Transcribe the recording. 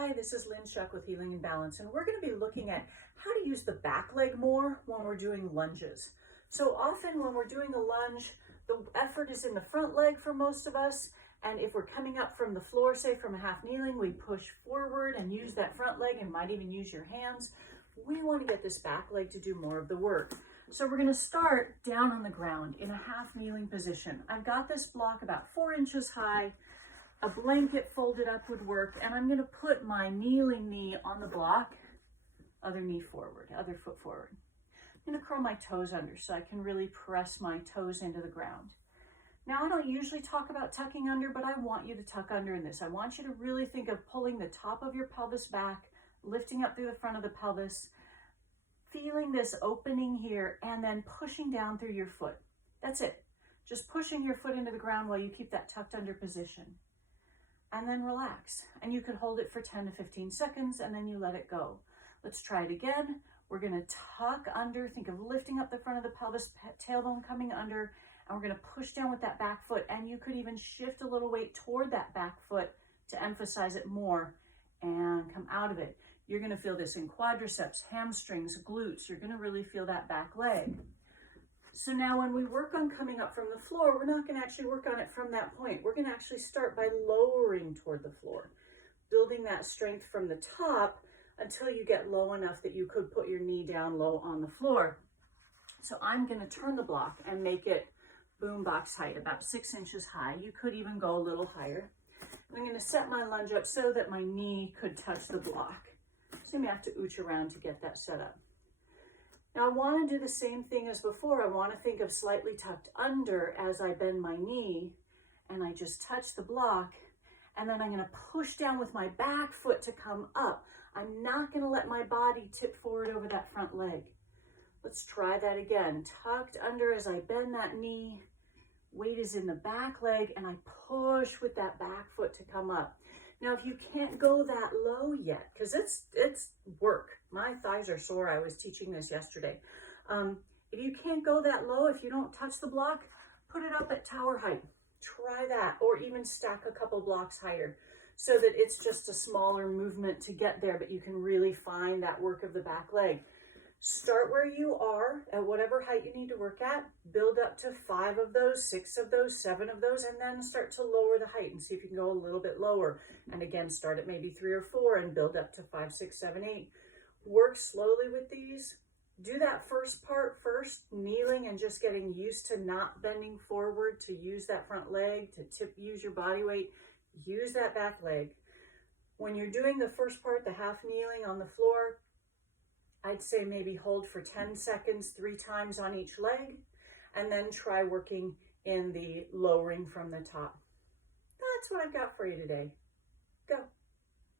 Hi, this is Lynn Shuck with Healing and Balance, and we're going to be looking at how to use the back leg more when we're doing lunges. So often when we're doing a lunge, the effort is in the front leg for most of us, and if we're coming up from the floor, say from a half kneeling, we push forward and use that front leg and might even use your hands. We want to get this back leg to do more of the work. So we're going to start down on the ground in a half kneeling position. I've got this block about 4 inches high. A blanket folded up would work, and I'm going to put my kneeling knee on the block, other knee forward, other foot forward. I'm going to curl my toes under so I can really press my toes into the ground. Now, I don't usually talk about tucking under, but I want you to tuck under in this. I want you to really think of pulling the top of your pelvis back, lifting up through the front of the pelvis, feeling this opening here, and then pushing down through your foot. That's it. Just pushing your foot into the ground while you keep that tucked under position. And then relax. And you could hold it for 10 to 15 seconds and then you let it go. Let's try it again. We're going to tuck under, think of lifting up the front of the pelvis, tailbone coming under, and we're going to push down with that back foot. And you could even shift a little weight toward that back foot to emphasize it more and come out of it. You're going to feel this in quadriceps, hamstrings, glutes. You're going to really feel that back leg. So now when we work on coming up from the floor, we're not going to actually work on it from that point. We're going to actually start by lowering toward the floor, building that strength from the top until you get low enough that you could put your knee down low on the floor. So I'm going to turn the block and make it boombox height, about 6 inches high. You could even go a little higher. I'm going to set my lunge up so that my knee could touch the block. So you may have to ooch around to get that set up. Now I want to do the same thing as before. I want to think of slightly tucked under as I bend my knee and I just touch the block, and then I'm going to push down with my back foot to come up. I'm not going to let my body tip forward over that front leg. Let's try that again. Tucked under as I bend that knee. Weight is in the back leg and I push with that back foot to come up. Now, if you can't go that low yet, because it's work. My thighs are sore. I was teaching this yesterday. If you can't go that low, if you don't touch the block, put it up at tower height. Try that, or even stack a couple blocks higher so that it's just a smaller movement to get there, but you can really find that work of the back leg. Start where you are at whatever height you need to work at, build up to 5 of those, 6 of those, 7 of those, and then start to lower the height and see if you can go a little bit lower. And again, start at maybe 3 or 4 and build up to 5, 6, 7, 8. Work slowly with these. Do that first part first, kneeling and just getting used to not bending forward, to use that front leg, to use your body weight, use that back leg. When you're doing the first part, the half kneeling on the floor, I'd say maybe hold for 10 seconds, 3 times on each leg, and then try working in the lowering from the top. That's what I've got for you today. Go.